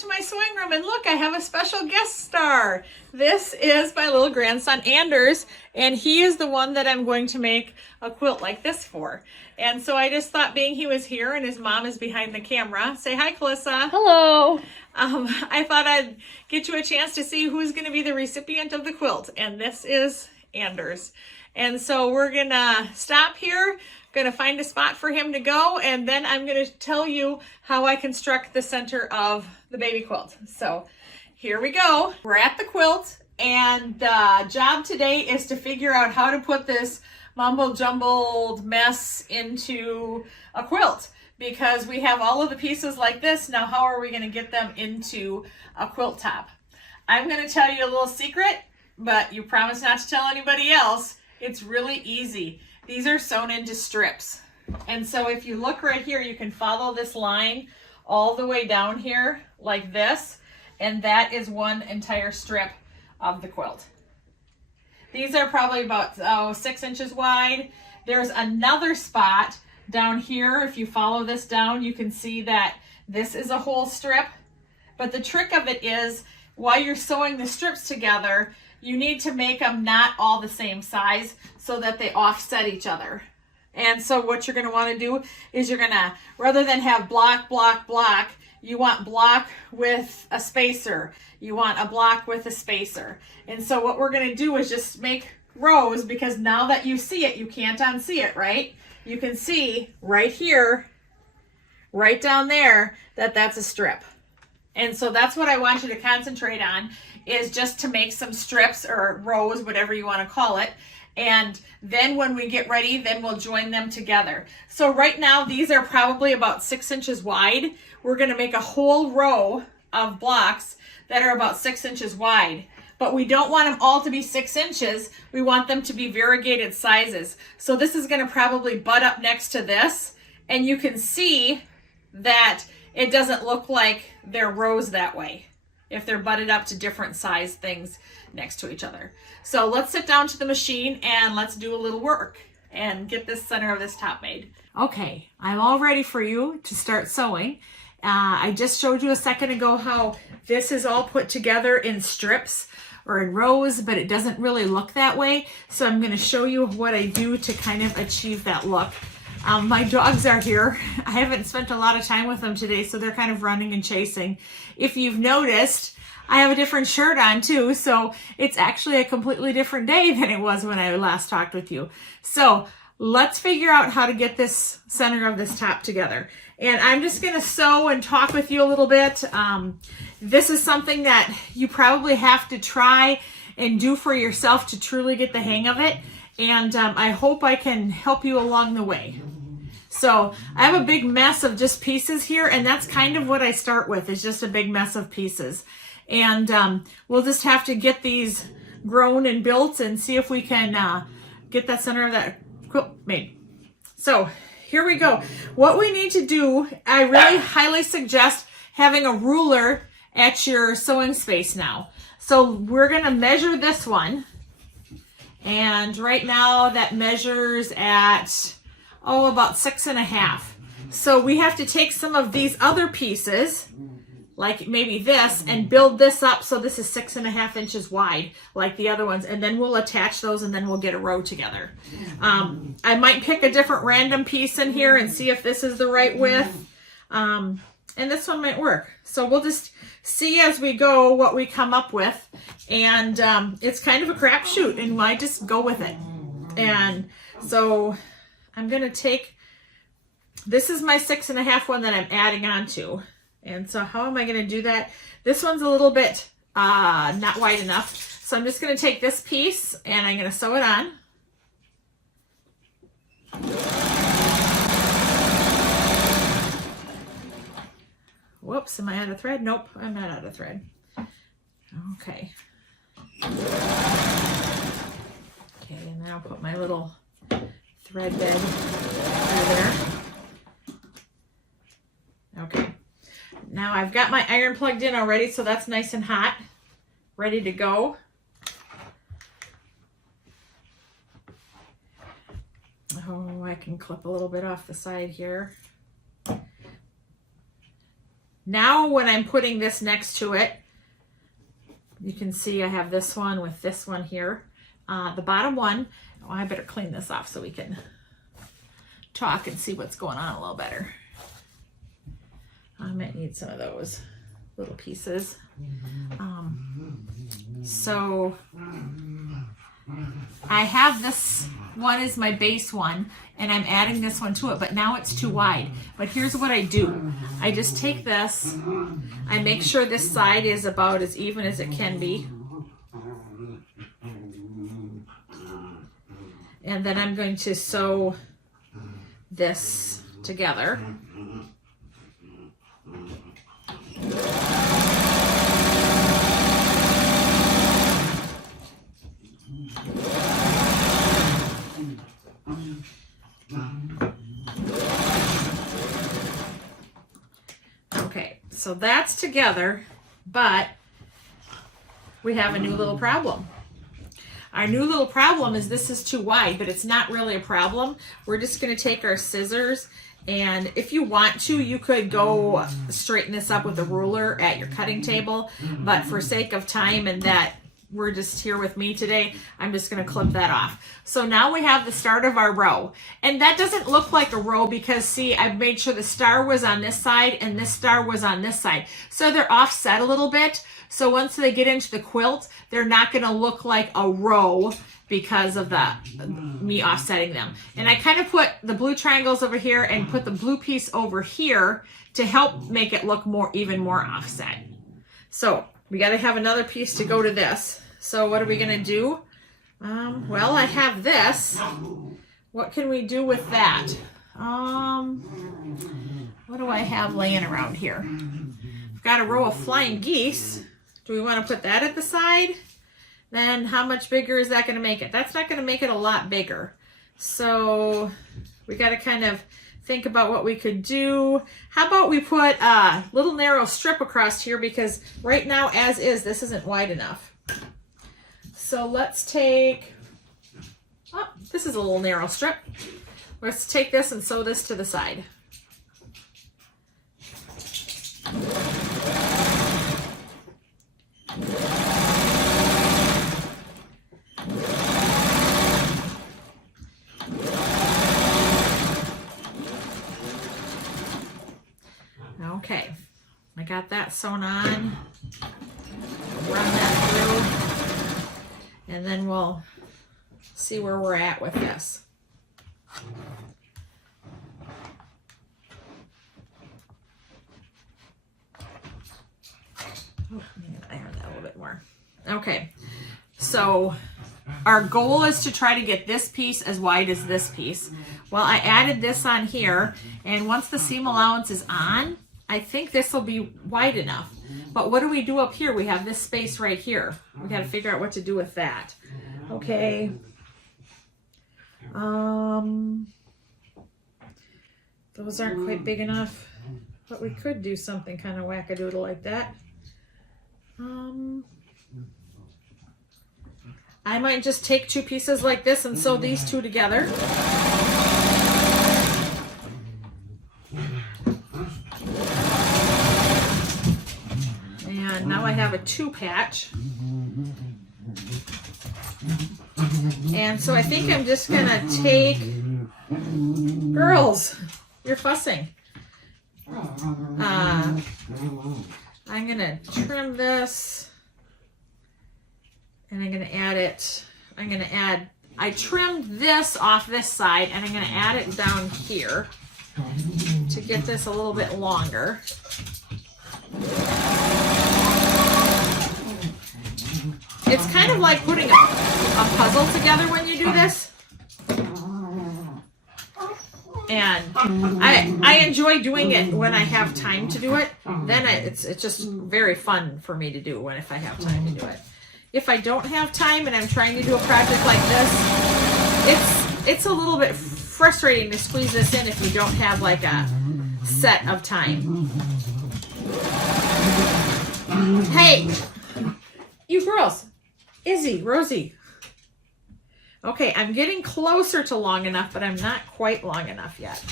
to my sewing room, and look, I have a special guest star. This is my little grandson Anders, and he is the one that I'm going to make a quilt like this for. And so I just thought, being he was here and his mom is behind the camera, say hi, Calissa. Hello. I thought I'd get you a chance to see who's going to be the recipient of the quilt, and this is Anders. And so we're gonna stop here, gonna find a spot for him to go, and then I'm gonna tell you how I construct the center of the baby quilt. So here we go. We're at the quilt, and the job today is to figure out how to put this mumble jumbled mess into a quilt, because we have all of the pieces like this. Now, how are we gonna get them into a quilt top? I'm gonna tell you a little secret, but you promise not to tell anybody else. It's really easy. These are sewn into strips. And so if you look right here, you can follow this line all the way down here like this, and that is one entire strip of the quilt. These are probably about 6 inches wide. There's another spot down here. If you follow this down, you can see that this is a whole strip. But the trick of it is, while you're sewing the strips together, you need to make them not all the same size so that they offset each other. And so what you're going to want to do is you're going to, rather than have block, block, block, you want block with a spacer. You want a block with a spacer. And so what we're going to do is just make rows, because now that you see it, you can't unsee it, right? You can see right here, right down there, that that's a strip. And so that's what I want you to concentrate on, is just to make some strips or rows, whatever you want to call it. And then when we get ready, then we'll join them together. So right now, these are probably about 6 inches wide. We're going to make a whole row of blocks that are about 6 inches wide. But we don't want them all to be 6 inches. We want them to be variegated sizes. So this is going to probably butt up next to this. And you can see that it doesn't look like they're rows that way if they're butted up to different size things next to each other. So let's sit down to the machine and let's do a little work and get this center of this top made. Okay, I'm all ready for you to start sewing. I just showed you a second ago how this is all put together in strips or in rows, but it doesn't really look that way. So I'm going to show you what I do to kind of achieve that look. My dogs are here. I haven't spent a lot of time with them today, so they're kind of running and chasing. If you've noticed, I have a different shirt on too, so it's actually a completely different day than it was when I last talked with you. So let's figure out how to get this center of this top together. And I'm just going to sew and talk with you a little bit. This is something that you probably have to try and do for yourself to truly get the hang of it. And I hope I can help you along the way. So I have a big mess of just pieces here, and that's kind of what I start with, is just a big mess of pieces. And we'll just have to get these grown and built and see if we can get that center of that quilt made. So here we go. What we need to do, I really highly suggest having a ruler at your sewing space now. So we're going to measure this one. And right now that measures at, about 6.5. So we have to take some of these other pieces, like maybe this, and build this up so this is 6.5 inches wide, like the other ones. And then we'll attach those, and then we'll get a row together. I might pick a different random piece in here and see if this is the right width. And this one might work. So we'll just see as we go what we come up with. And it's kind of a crapshoot, and I just go with it. And so I'm going to take, this is my 6.5 one that I'm adding on to. And so how am I going to do that? This one's a little bit not wide enough. So I'm just going to take this piece and I'm going to sew it on. Whoops, am I out of thread? Nope, I'm not out of thread. Okay. Okay, and then I'll put my little thread bed through there. Okay. Now I've got my iron plugged in already, so that's nice and hot, ready to go. Oh, I can clip a little bit off the side here. Now when I'm putting this next to it, you can see I have this one with this one here. The bottom one, oh, I better clean this off so we can talk and see what's going on a little better. I might need some of those little pieces. So I have this one is my base one, and I'm adding this one to it, but now it's too wide. But here's what I do. I just take this, I make sure this side is about as even as it can be. And then I'm going to sew this together. Okay, so that's together, but we have a new little problem. Our new little problem is this is too wide, but it's not really a problem. We're just going to take our scissors, and if you want to, you could go straighten this up with a ruler at your cutting table, but for sake of time and that we're just here with me today, I'm just going to clip that off. So now we have the start of our row, and that doesn't look like a row because see, I've made sure the star was on this side and this star was on this side, so they're offset a little bit. So once they get into the quilt, they're not going to look like a row because of me offsetting them. And I kind of put the blue triangles over here and put the blue piece over here to help make it look even more offset. So we got to have another piece to go to this. So what are we going to do? Well, I have this. What can we do with that? What do I have laying around here? I've got a row of flying geese. Do we want to put that at the side? Then how much bigger is that going to make it? That's not going to make it a lot bigger. So we got to kind of think about what we could do. How about we put a little narrow strip across here, because right now as is, this isn't wide enough. So let's take, oh, this is a little narrow strip. Let's take this and sew this to the side. Okay, I got that sewn on. Run that through, and then we'll see where we're at with this. Oh, I'm gonna iron that a little bit more. Okay, so our goal is to try to get this piece as wide as this piece. Well, I added this on here, and once the seam allowance is on, I think this will be wide enough. But what do we do up here? We have this space right here. We got to figure out what to do with that. Okay. Those aren't quite big enough, but we could do something kind of wackadoodle like that. I might just take two pieces like this and sew these two together. And now I have a two patch. And so I think I'm just gonna take, girls, you're fussing. I'm gonna trim this, and I'm gonna add it. I trimmed this off this side, and I'm gonna add it down here to get this a little bit longer. It's kind of like putting a puzzle together when you do this. And I enjoy doing it when I have time to do it. Then it's just very fun for me to do if I have time to do it. If I don't have time and I'm trying to do a project like this, it's a little bit frustrating to squeeze this in if you don't have like a set of time. Hey, you girls. Izzy, Rosie. Okay, I'm getting closer to long enough, but I'm not quite long enough yet.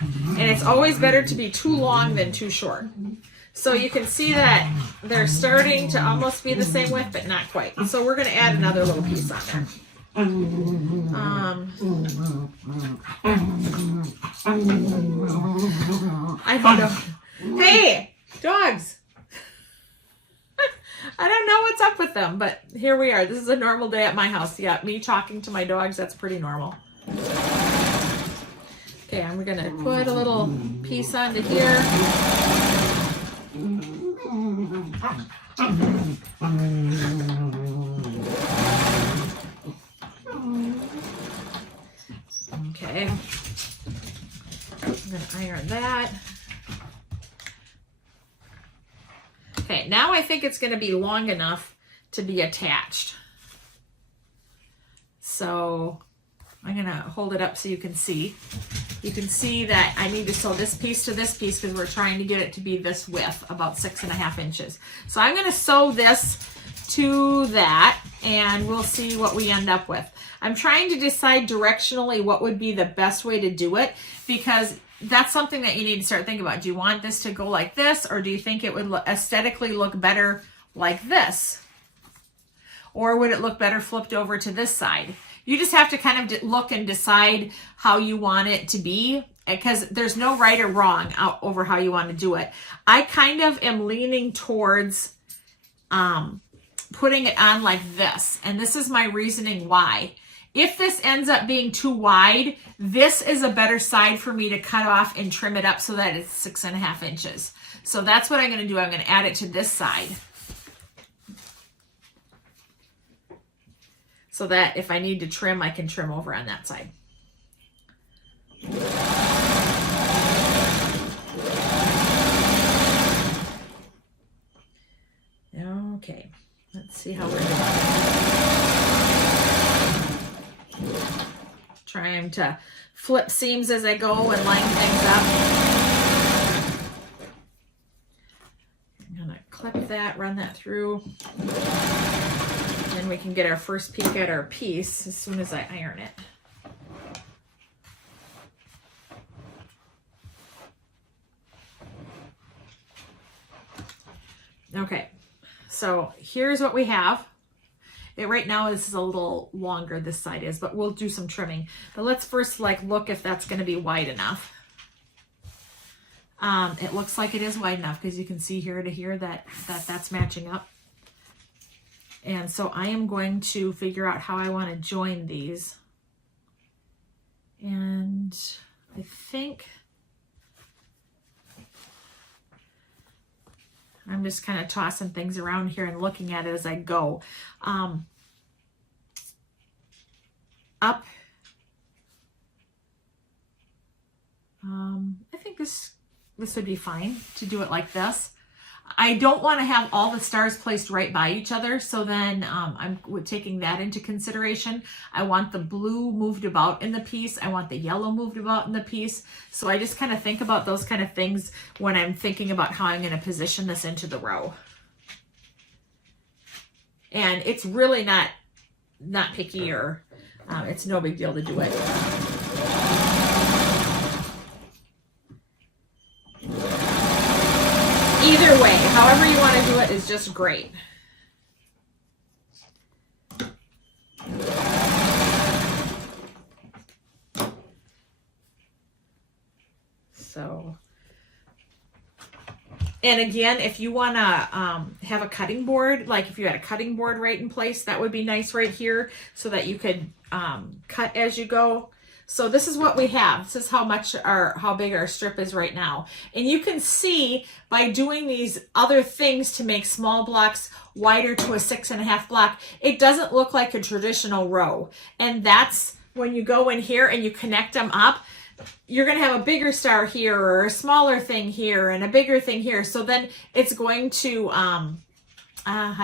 And it's always better to be too long than too short. So you can see that they're starting to almost be the same width, but not quite. So we're going to add another little piece on there. I don't know. Hey, dogs. I don't know what's up with them, but here we are. This is a normal day at my house. Yeah, me talking to my dogs, that's pretty normal. Okay, I'm going to put a little piece onto here. Okay, I'm going to iron that. Okay, now I think it's going to be long enough to be attached. So I'm going to hold it up so you can see. You can see that I need to sew this piece to this piece because we're trying to get it to be this width, about 6.5 inches. So I'm going to sew this to that and we'll see what we end up with. I'm trying to decide directionally what would be the best way to do it, because that's something that you need to start thinking about. Do you want this to go like this, or do you think it would aesthetically look better like this? Or would it look better flipped over to this side? You just have to kind of look and decide how you want it to be, because there's no right or wrong over how you want to do it. I kind of am leaning towards putting it on like this, and this is my reasoning why. If this ends up being too wide, this is a better side for me to cut off and trim it up so that it's 6.5 inches. So that's what I'm going to do. I'm going to add it to this side, so that if I need to trim, I can trim over on that side. Okay, let's see how we're doing. Trying to flip seams as I go and line things up. I'm gonna clip that, run that through. Then we can get our first peek at our piece as soon as I iron it. Okay, so here's what we have. Right now this is a little longer, this side is, but we'll do some trimming. But let's first look if that's going to be wide enough. It looks like it is wide enough, because you can see here to here that's matching up. And so I am going to figure out how I want to join these. And I think I'm just kind of tossing things around here and looking at it as I go. I think this would be fine to do it like this. I don't want to have all the stars placed right by each other, so then I'm taking that into consideration. I want the blue moved about in the piece. I want the yellow moved about in the piece. So I just kind of think about those kind of things when I'm thinking about how I'm going to position this into the row. And it's really not picky, or it's no big deal to do it. Either way, however you want to do it is just great. So, and again, if you want to have a cutting board, like if you had a cutting board right in place, that would be nice right here, so that you could cut as you go. So this is what we have. This is how big our strip is right now. And you can see by doing these other things to make small blocks wider to a 6.5 block, it doesn't look like a traditional row. And that's when you go in here and you connect them up, you're going to have a bigger star here, or a smaller thing here, and a bigger thing here. So then it's going to, how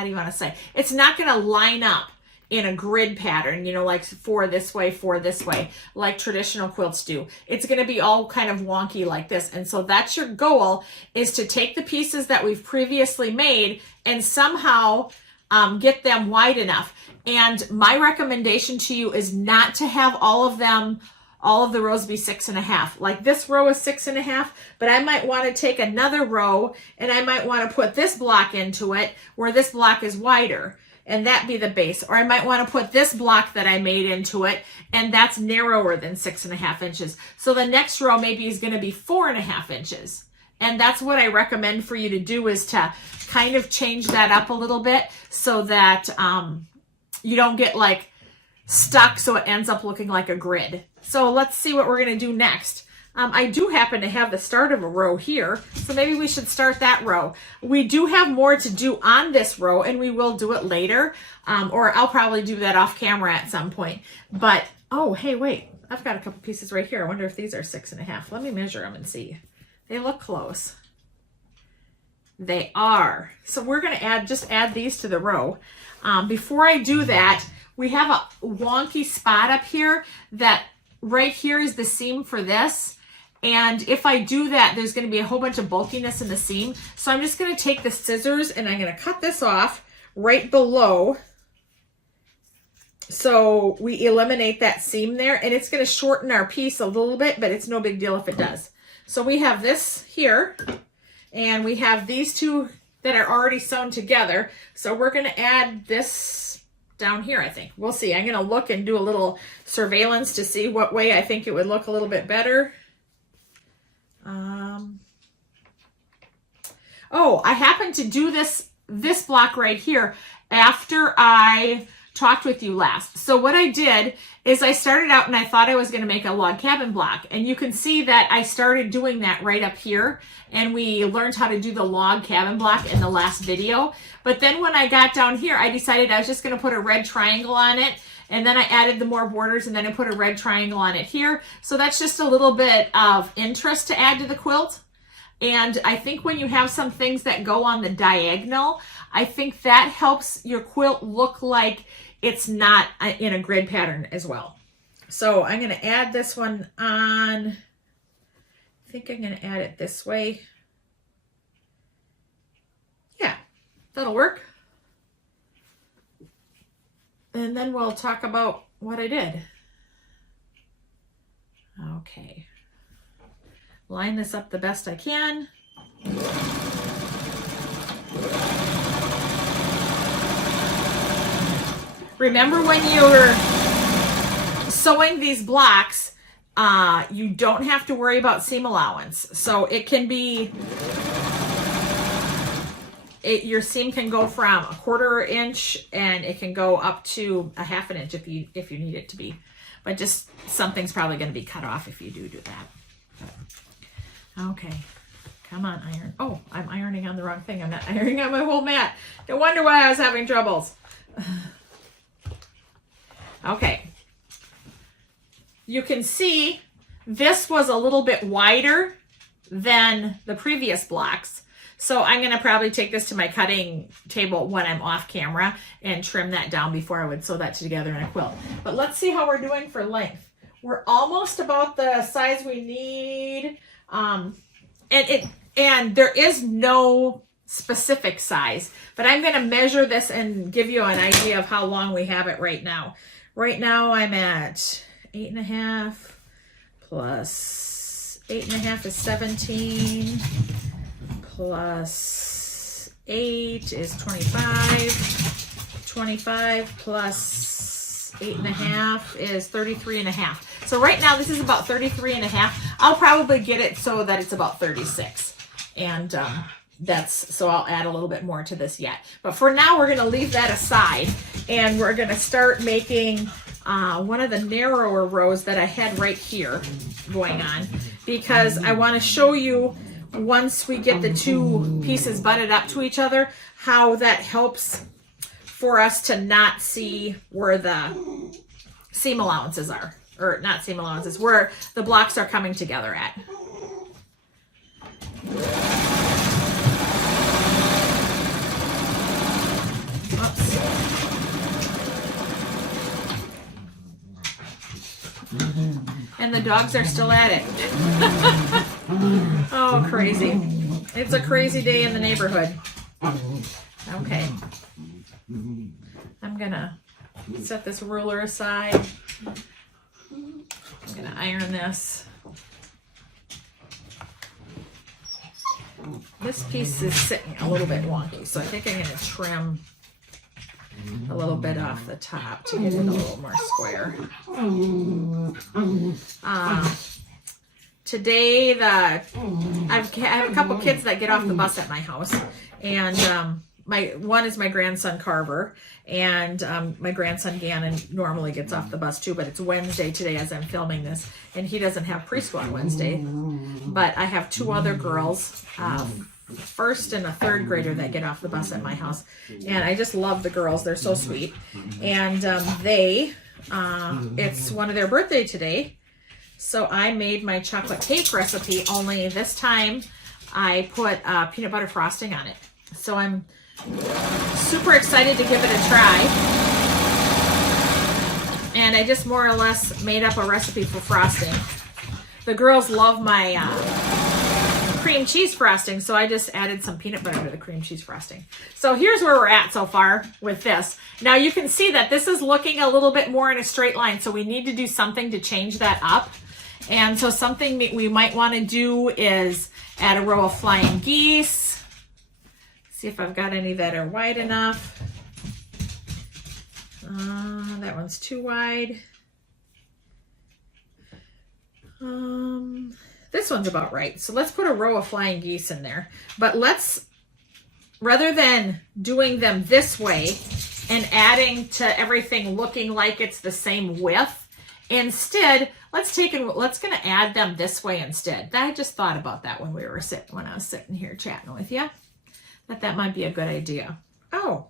do you want to say? It's not going to line up in a grid pattern, you know, like four this way, like traditional quilts do. It's going to be all kind of wonky like this. And so that's your goal, is to take the pieces that we've previously made and somehow get them wide enough. And my recommendation to you is not to have all of them all of the rows be 6.5. Like this row is 6.5, but I might want to take another row and I might want to put this block into it where this block is wider, and that be the base. Or I might want to put this block that I made into it, and that's narrower than 6.5 inches. So the next row maybe is going to be 4.5 inches. And that's what I recommend for you to do, is to kind of change that up a little bit so that you don't get like stuck so it ends up looking like a grid. So let's see what we're going to do next. I do happen to have the start of a row here, so maybe we should start that row. We do have more to do on this row, and we will do it later, or I'll probably do that off camera at some point. But, oh, hey, wait, I've got a couple pieces right here. I wonder if these are 6.5. Let me measure them and see. They look close. They are. So we're going to just add these to the row. Before I do that, we have a wonky spot up here that right here is the seam for this. And if I do that, there's going to be a whole bunch of bulkiness in the seam. So I'm just going to take the scissors and I'm going to cut this off right below. So we eliminate that seam there, and it's going to shorten our piece a little bit, but it's no big deal if it does. So we have this here, and we have these two that are already sewn together. So we're going to add this down here, I think. We'll see. I'm going to look and do a little surveillance to see what way I think it would look a little bit better. Oh, I happened to do this block right here after I talked with you last. So what I did is I started out and I thought I was going to make a log cabin block. And you can see that I started doing that right up here. And we learned how to do the log cabin block in the last video. But then when I got down here, I decided I was just going to put a red triangle on it. And then I added the more borders, and then I put a red triangle on it here. So that's just a little bit of interest to add to the quilt. And I think when you have some things that go on the diagonal, I think that helps your quilt look like it's not in a grid pattern as well. So I'm going to add this one on. I think I'm going to add it this way. Yeah, that'll work. And then we'll talk about what I did. Okay. Line this up the best I can. Remember, when you're sewing these blocks, you don't have to worry about seam allowance. So it can be, your seam can go from 1/4 inch and it can go up to 1/2 inch if you need it to be. But just something's probably going to be cut off if you do that. Okay, come on, iron. Oh, I'm ironing on the wrong thing. I'm not ironing on my whole mat. No wonder why I was having troubles. Okay. You can see this was a little bit wider than the previous blocks. So I'm going to probably take this to my cutting table when I'm off camera and trim that down before I would sew that together in a quilt. But let's see how we're doing for length. We're almost about the size we need. And there is no specific size, but I'm going to measure this and give you an idea of how long we have it right now. Right now I'm at 8.5 plus 8.5 is 17 plus 8 is 25. 25 plus 8.5 is 33.5. So right now this is about 33.5. I'll probably get it so that it's about 36. And so I'll add a little bit more to this yet. But for now, we're going to leave that aside, and we're going to start making one of the narrower rows that I had right here going on, because I want to show you, once we get the two pieces butted up to each other, how that helps for us to not see where the seam allowances are, or not seam allowances, where the blocks are coming together at. Oops. And the dogs are still at it. Oh, crazy. It's a crazy day in the neighborhood. Okay. I'm gonna set this ruler aside. I'm gonna iron this. This piece is sitting a little bit wonky, so I think I'm going to trim a little bit off the top to get it a little more square. Today, I have a couple kids that get off the bus at my house, and one is my grandson Carver, and my grandson Gannon normally gets off the bus too, but it's Wednesday today as I'm filming this, and he doesn't have preschool on Wednesday. But I have two other girls, first and a third grader, that get off the bus at my house, and I just love the girls. They're so sweet, and it's one of their birthday today, so I made my chocolate cake recipe, only this time I put peanut butter frosting on it. So I'm super excited to give it a try, and I just more or less made up a recipe for frosting. The girls love my cream cheese frosting, so I just added some peanut butter to the cream cheese frosting. So here's where we're at so far with this. Now you can see that this is looking a little bit more in a straight line, so we need to do something to change that up. And so something that we might want to do is add a row of flying geese. See if I've got any that are wide enough. That one's too wide. This one's about right. So let's put a row of flying geese in there. But let's, rather than doing them this way and adding to everything looking like it's the same width, instead, gonna add them this way instead. I just thought about that when I was sitting here chatting with you. That might be a good idea. Oh,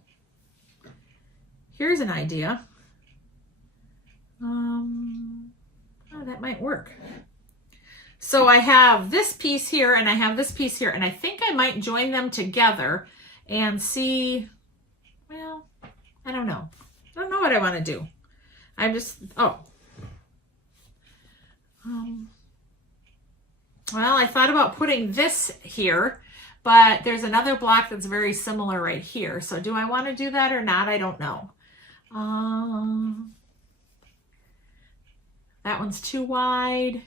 here's an idea. That might work. So I have this piece here and I have this piece here, and I think I might join them together and see, well, I don't know. I don't know what I want to do. Well, I thought about putting this here, but there's another block that's very similar right here. So do I want to do that or not? I don't know. That one's too wide.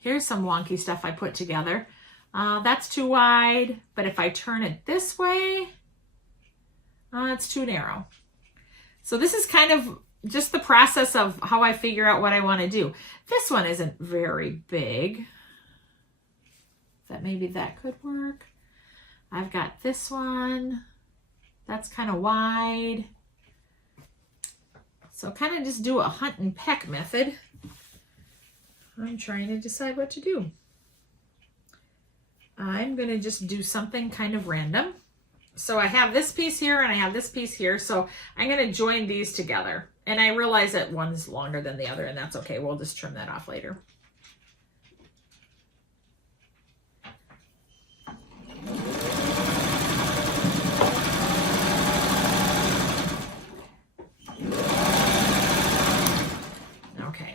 Here's some wonky stuff I put together. That's too wide, but if I turn it this way, it's too narrow. So this is kind of just the process of how I figure out what I want to do. This one isn't very big. Maybe that could work. I've got this one. That's kind of wide. So kind of just do a hunt and peck method. I'm trying to decide what to do. I'm going to just do something kind of random. So I have this piece here and I have this piece here. So I'm going to join these together. And I realize that one's longer than the other, and that's okay. We'll just trim that off later. Okay.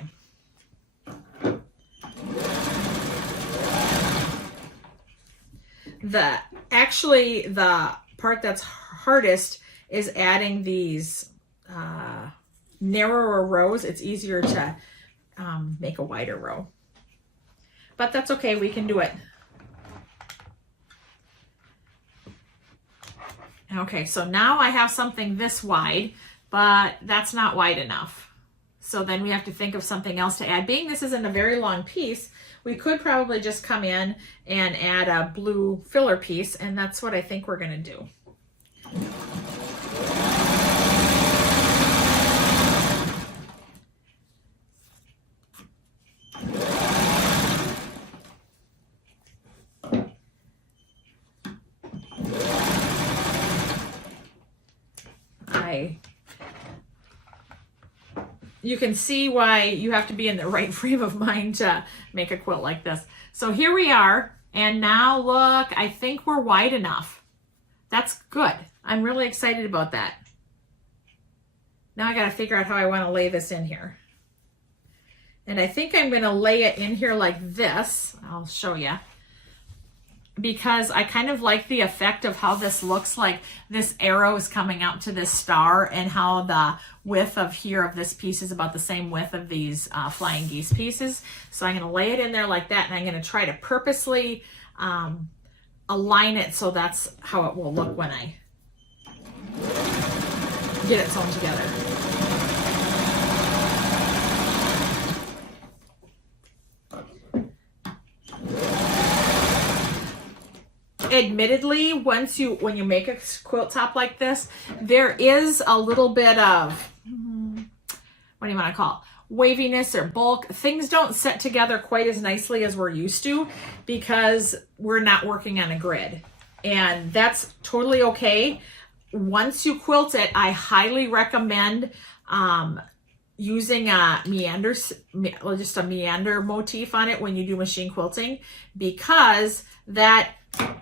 The part that's hardest is adding these narrower rows. It's easier to make a wider row, but that's okay. We can do it. Okay, so now I have something this wide, but that's not wide enough. So then we have to think of something else to add. Being this isn't a very long piece, we could probably just come in and add a blue filler piece, and that's what I think we're going to do. You can see why you have to be in the right frame of mind to make a quilt like this. So here we are, and now look, I think we're wide enough. That's good. I'm really excited about that. Now I got to figure out how I want to lay this in here. And I think I'm going to lay it in here like this. I'll show you. because I kind of like the effect of how this looks like this arrow is coming out to this star, and how the width of here of this piece is about the same width of these flying geese pieces. So I'm going to lay it in there like that, and I'm going to try to purposely align it so that's how it will look when I get it sewn together. Admittedly, when you make a quilt top like this, there is a little bit of, what do you want to call it? Waviness or bulk. Things don't set together quite as nicely as we're used to because we're not working on a grid. And that's totally okay. Once you quilt it, I highly recommend using just a meander motif on it when you do machine quilting, because that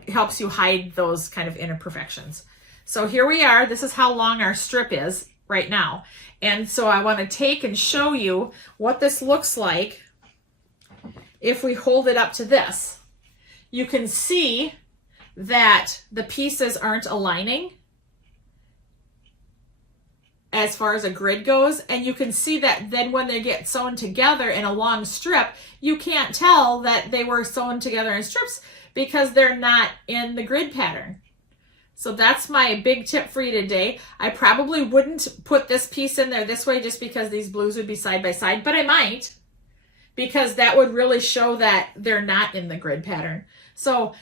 helps you hide those kind of imperfections. So here we are. This is how long our strip is right now. And so I want to take and show you what this looks like if we hold it up to this. You can see that the pieces aren't aligning as far as a grid goes, and you can see that then when they get sewn together in a long strip, you can't tell that they were sewn together in strips because they're not in the grid pattern. So that's my big tip for you today. I probably wouldn't put this piece in there this way just because these blues would be side by side, but I might, because that would really show that they're not in the grid pattern. So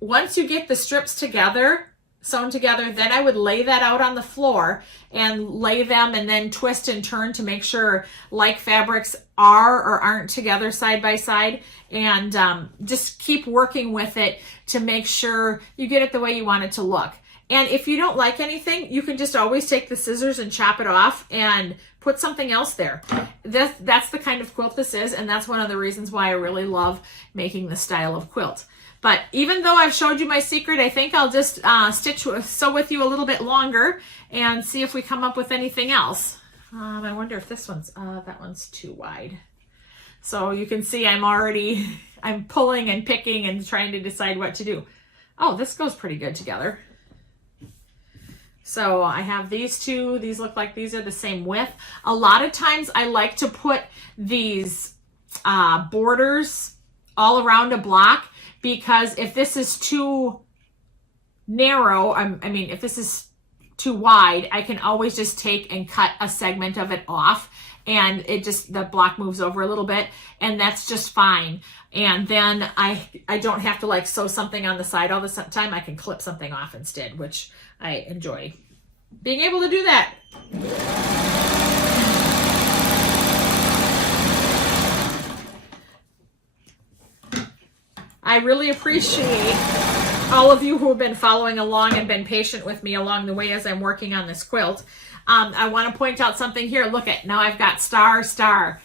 once you get the strips together, sewn together, then I would lay that out on the floor and lay them and then twist and turn to make sure like fabrics are or aren't together side by side, and just keep working with it to make sure you get it the way you want it to look. And if you don't like anything, you can just always take the scissors and chop it off and put something else there. That's the kind of quilt this is, and that's one of the reasons why I really love making this style of quilt. But even though I've showed you my secret, I think I'll just sew with you a little bit longer and see if we come up with anything else. I wonder if this one's, that one's too wide. So you can see I'm pulling and picking and trying to decide what to do. Oh, this goes pretty good together. So I have these two. These look like these are the same width. A lot of times I like to put these borders all around a block, because if this is too narrow, I mean, if this is too wide, I can always just take and cut a segment of it off, and the block moves over a little bit, and that's just fine. And then I don't have to like sew something on the side all the time. I can clip something off instead, which I enjoy being able to do that. I really appreciate all of you who have been following along and been patient with me along the way as I'm working on this quilt. I want to point out something here. Look at, now I've got star, star.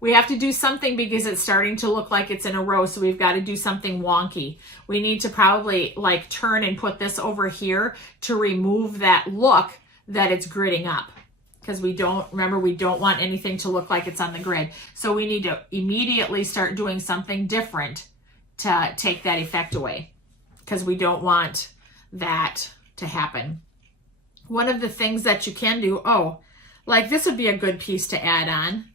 We have to do something because it's starting to look like it's in a row, so we've got to do something wonky. We need to probably like turn and put this over here to remove that look that it's gridding up. Because we don't want anything to look like it's on the grid. So we need to immediately start doing something different to take that effect away, because we don't want that to happen. One of the things that you can do, like this would be a good piece to add on,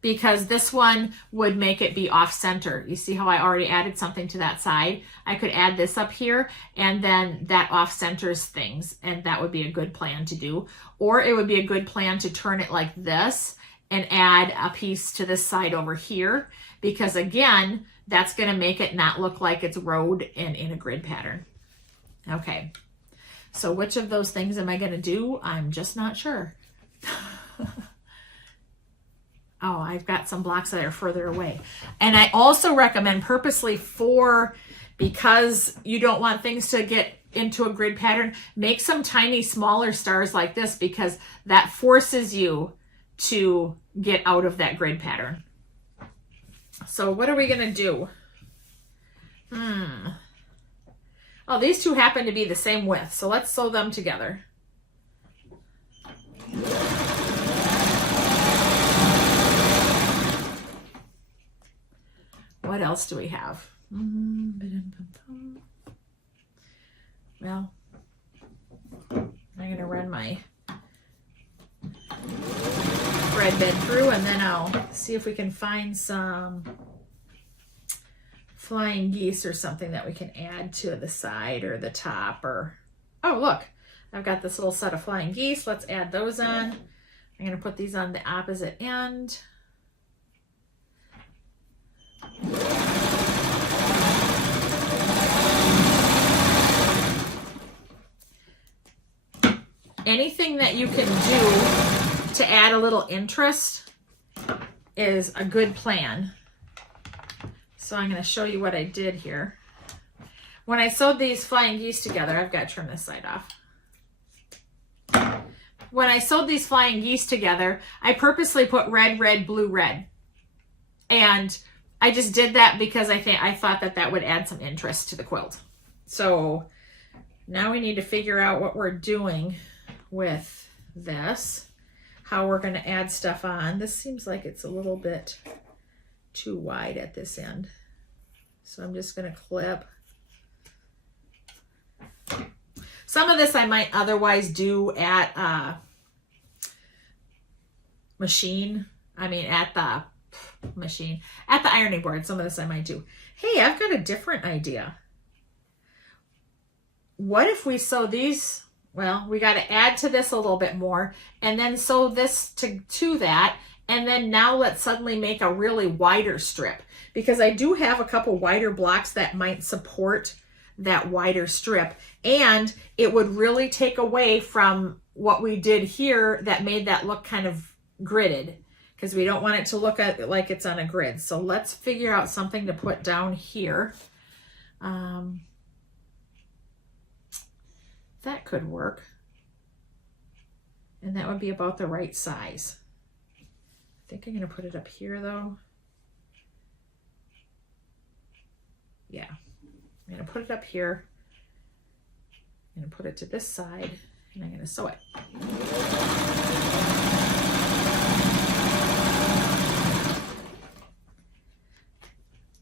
because this one would make it be off center. You see how I already added something to that side? I could add this up here, and then that off centers things, and that would be a good plan to do. Or it would be a good plan to turn it like this and add a piece to this side over here, because again, that's going to make it not look like it's rowed and in a grid pattern. Okay, so which of those things am I going to do? I'm just not sure. Oh, I've got some blocks that are further away. And I also recommend purposely because you don't want things to get into a grid pattern, make some tiny smaller stars like this, because that forces you to get out of that grid pattern. So what are we going to do? Oh, these two happen to be the same width, so let's sew them together. What else do we have? well, I'm going to run my thread bed through, and then I'll see if we can find some flying geese or something that we can add to the side or the top. Or, oh look, I've got this little set of flying geese. Let's add those on. I'm going to put these on the opposite end. Anything that you can do to add a little interest is a good plan. So I'm going to show you what I did here. When I sewed these flying geese together, I've got to trim this side off. When I sewed these flying geese together, I purposely put red, red, blue, red. And I just did that because I thought that that would add some interest to the quilt. So now we need to figure out what we're doing with this, how we're going to add stuff on. This seems like it's a little bit too wide at this end. So I'm just going to clip. Some of this I might otherwise do at machine. I mean, at the machine, at the ironing board. Some of this I might do. Hey, I've got a different idea. What if we sew these? Well, we got to add to this a little bit more and then sew this to that. And then now let's suddenly make a really wider strip, because I do have a couple wider blocks that might support that wider strip, and it would really take away from what we did here that made that look kind of gridded, because we don't want it to look like it's on a grid. So let's figure out something to put down here. That could work, and that would be about the right size. I think I'm going to put it up here though. Yeah, I'm going to put it up here. I'm going to put it to this side, and I'm going to sew it.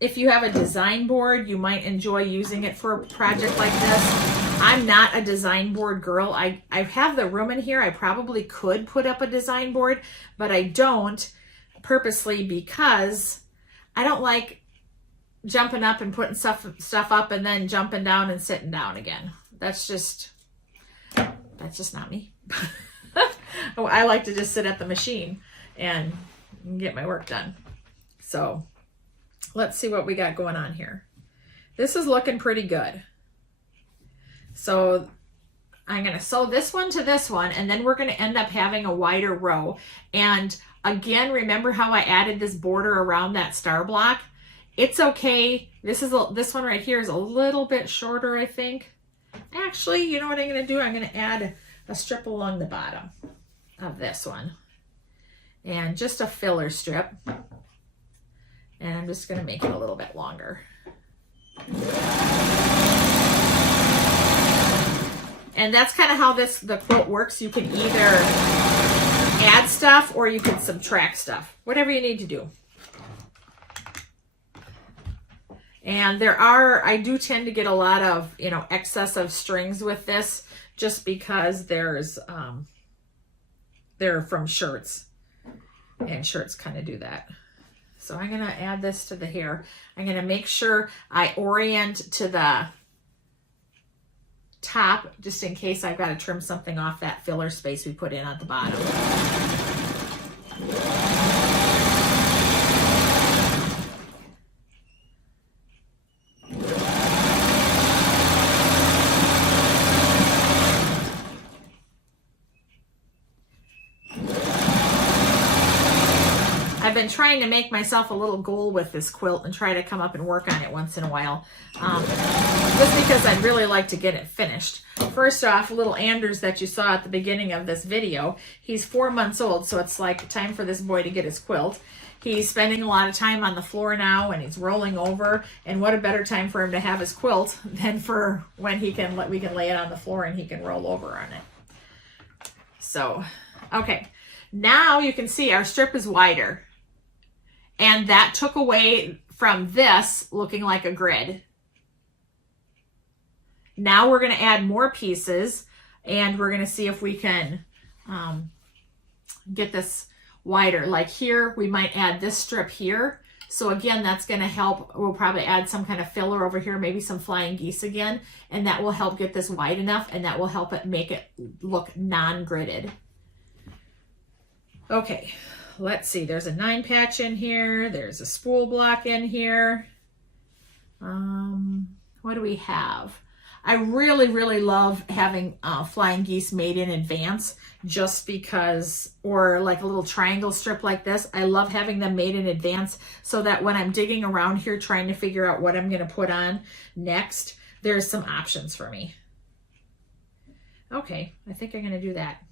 If you have a design board, you might enjoy using it for a project like this. I'm not a design board girl. I have the room in here. I probably could put up a design board, but I don't, purposely because I don't like jumping up and putting stuff up and then jumping down and sitting down again. That's just not me. I like to just sit at the machine and get my work done. So let's see what we got going on here. This is looking pretty good. So I'm going to sew this one to this one, and then we're going to end up having a wider row. And again, remember how I added this border around that star block? It's okay. This one right here is a little bit shorter, I think. Actually, you know what I'm going to do? I'm going to add a strip along the bottom of this one, and just a filler strip. And I'm just going to make it a little bit longer. And that's kind of how the quilt works. You can either add stuff or you can subtract stuff, whatever you need to do. And I do tend to get a lot of, excessive strings with this, just because they're from shirts, and shirts kind of do that. So I'm going to add this to the hair. I'm going to make sure I orient to the top, just in case I've got to trim something off that filler space we put in at the bottom. I've been trying to make myself a little goal with this quilt and try to come up and work on it once in a while, just because I'd really like to get it finished. First off, little Anders that you saw at the beginning of this video, he's 4 months old, so it's like time for this boy to get his quilt. He's spending a lot of time on the floor now, and he's rolling over, and what a better time for him to have his quilt than for when we can lay it on the floor and he can roll over on it. So, okay, now you can see our strip is wider. And that took away from this looking like a grid. Now we're going to add more pieces, and we're going to see if we can get this wider. Like here, we might add this strip here. So again, that's going to help. We'll probably add some kind of filler over here, maybe some flying geese again, and that will help get this wide enough, and that will help it make it look non-gridded. Okay, let's see. There's a 9 patch in here. There's a spool block in here. What do we have? I really, really love having flying geese made in advance, just because, or like a little triangle strip like this. I love having them made in advance so that when I'm digging around here trying to figure out what I'm going to put on next, there's some options for me. Okay, I think I'm going to do that.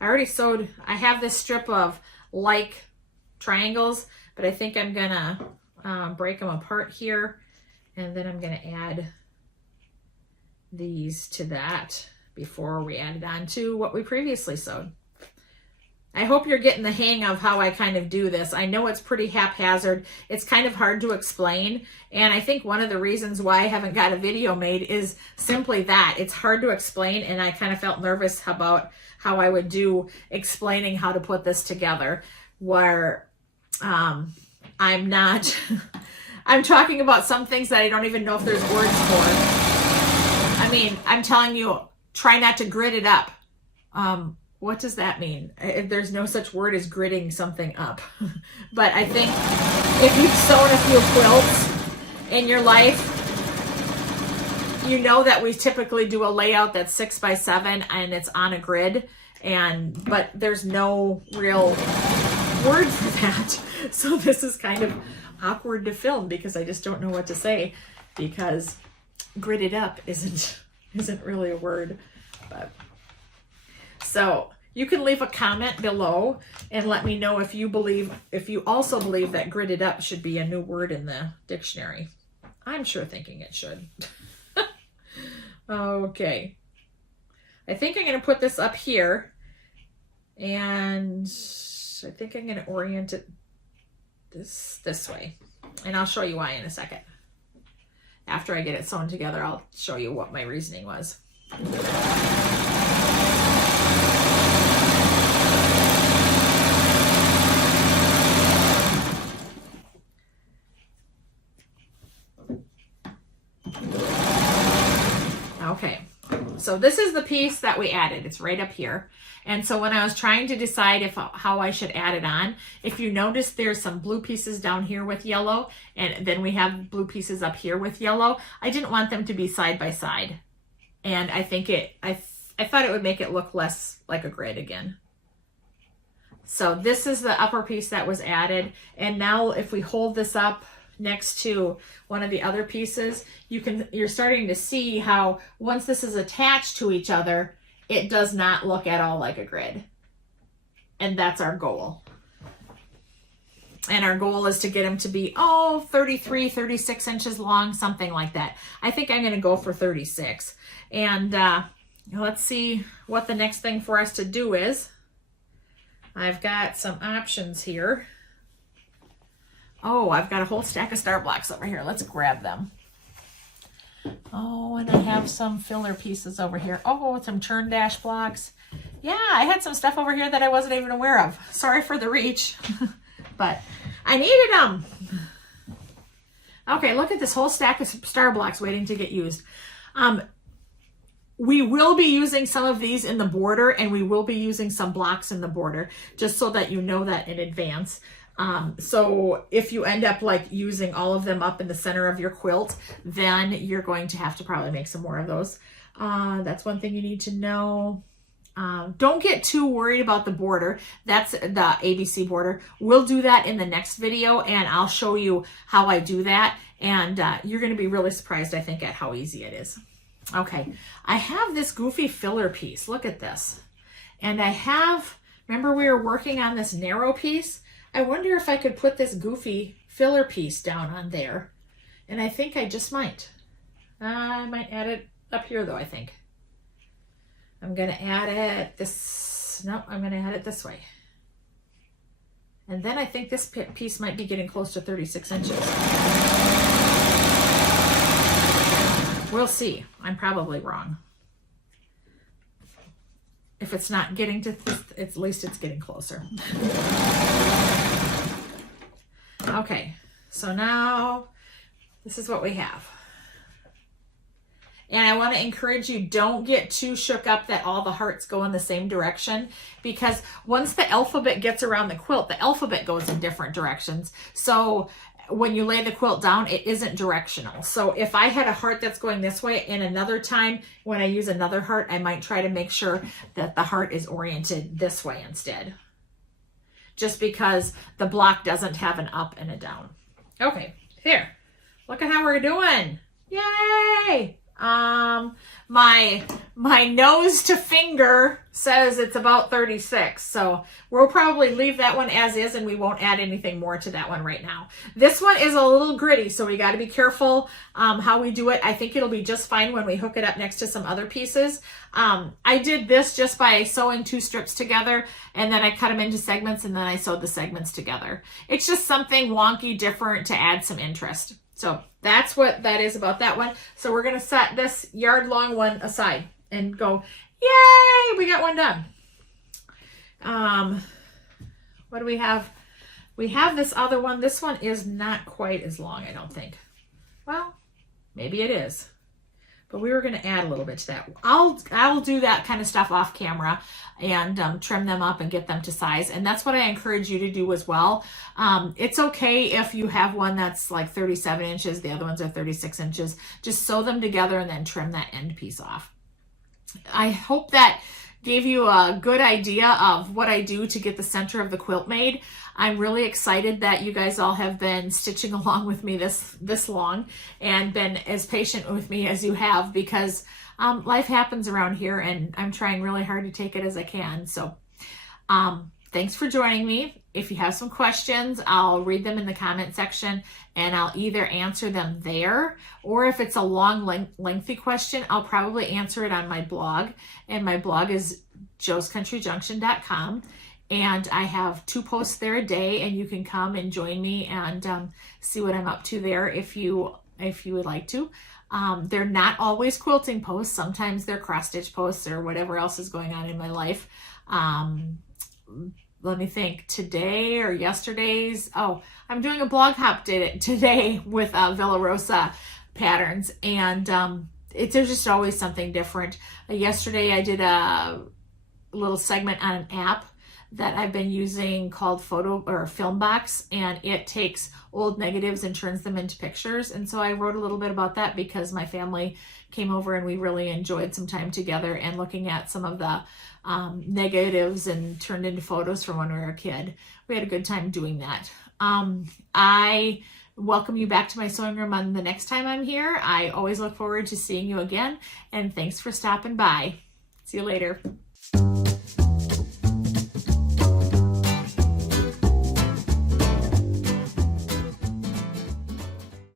I already sewed, I have this strip of like triangles, but I think I'm going to break them apart here, and then I'm going to add these to that before we add it on to what we previously sewed. I hope you're getting the hang of how I kind of do this. I know it's pretty haphazard. It's kind of hard to explain. And I think one of the reasons why I haven't got a video made is simply that. It's hard to explain, and I kind of felt nervous about how I would do explaining how to put this together, where I'm not, I'm talking about some things that I don't even know if there's words for. I mean, I'm telling you, try not to grit it up. What does that mean? There's no such word as gritting something up. But I think if you've sewn a few quilts in your life, you know that we typically do a layout that's 6 by 7 and it's on a grid. But there's no real word for that. So this is kind of awkward to film because I just don't know what to say, because gridded up isn't really a word. But so you can leave a comment below and let me know if you also believe that gridded up should be a new word in the dictionary. I'm sure thinking it should. Okay, I think I'm going to put this up here, and I think I'm going to orient it this way, and I'll show you why in a second. After I get it sewn together, I'll show you what my reasoning was. Okay, so this is the piece that we added. It's right up here. And so when I was trying to decide how I should add it on, if you notice there's some blue pieces down here with yellow, and then we have blue pieces up here with yellow. I didn't want them to be side by side. And I think I thought it would make it look less like a grid again. So this is the upper piece that was added. And now if we hold this up next to one of the other pieces, you're starting to see how once this is attached to each other, it does not look at all like a grid. And that's our goal. And our goal is to get them to be, 33, 36 inches long, something like that. I think I'm going to go for 36. And let's see what the next thing for us to do is. I've got some options here. Oh, I've got a whole stack of star blocks over here. Let's grab them. Oh, and I have some filler pieces over here. Oh, some churn dash blocks. Yeah, I had some stuff over here that I wasn't even aware of. Sorry for the reach, but I needed them. Okay, look at this whole stack of star blocks waiting to get used. We will be using some of these in the border, and we will be using some blocks in the border, just so that you know that in advance. So if you end up like using all of them up in the center of your quilt, then you're going to have to probably make some more of those. That's one thing you need to know. Don't get too worried about the border. That's the ABC border. We'll do that in the next video, and I'll show you how I do that. And you're going to be really surprised, I think, at how easy it is. Okay, I have this goofy filler piece. Look at this. And I have, remember we were working on this narrow piece? I wonder if I could put this goofy filler piece down on there. And I think I just might. I might add it up here though, I think. I'm going to add it I'm going to add it this way. And then I think this piece might be getting close to 36 inches. We'll see. I'm probably wrong. If it's not getting to, at least it's getting closer. Okay, so now this is what we have. And I want to encourage you, don't get too shook up that all the hearts go in the same direction, because once the alphabet gets around the quilt, the alphabet goes in different directions. So when you lay the quilt down, it isn't directional. So if I had a heart that's going this way, and another time when I use another heart, I might try to make sure that the heart is oriented this way instead, just because the block doesn't have an up and a down. Okay, here, look at how we're doing. Yay! My nose to finger says it's about 36. So we'll probably leave that one as is, and we won't add anything more to that one right now. This one is a little gritty, so we got to be careful how we do it. I think it'll be just fine when we hook it up next to some other pieces. I did this just by sewing 2 strips together, and then I cut them into segments, and then I sewed the segments together. It's just something wonky, different to add some interest. So that's what that is about that one. So we're going to set this yard long one aside and go, yay, we got one done. What do we have? We have this other one. This one is not quite as long, I don't think. Well, maybe it is. But we were going to add a little bit to that. I'll do that kind of stuff off camera and trim them up and get them to size. And that's what I encourage you to do as well. It's okay if you have one that's like 37 inches, the other ones are 36 inches. Just sew them together and then trim that end piece off. I hope that gave you a good idea of what I do to get the center of the quilt made. I'm really excited that you guys all have been stitching along with me this long and been as patient with me as you have, because life happens around here and I'm trying really hard to take it as I can. So thanks for joining me. If you have some questions, I'll read them in the comment section and I'll either answer them there, or if it's a long, lengthy question, I'll probably answer it on my blog. And my blog is joescountryjunction.com. And I have 2 posts there a day, and you can come and join me and see what I'm up to there if you would like to. They're not always quilting posts. Sometimes they're cross stitch posts or whatever else is going on in my life. Let me think. Today or yesterday's. Oh, I'm doing a blog hop today with Villa Rosa patterns, and there's just always something different. Yesterday I did a little segment on an app that I've been using called Filmbox, and it takes old negatives and turns them into pictures. And so I wrote a little bit about that because my family came over and we really enjoyed some time together and looking at some of the negatives and turned into photos from when we were a kid. We had a good time doing that. I welcome you back to my sewing room on the next time I'm here. I always look forward to seeing you again, and thanks for stopping by. See you later.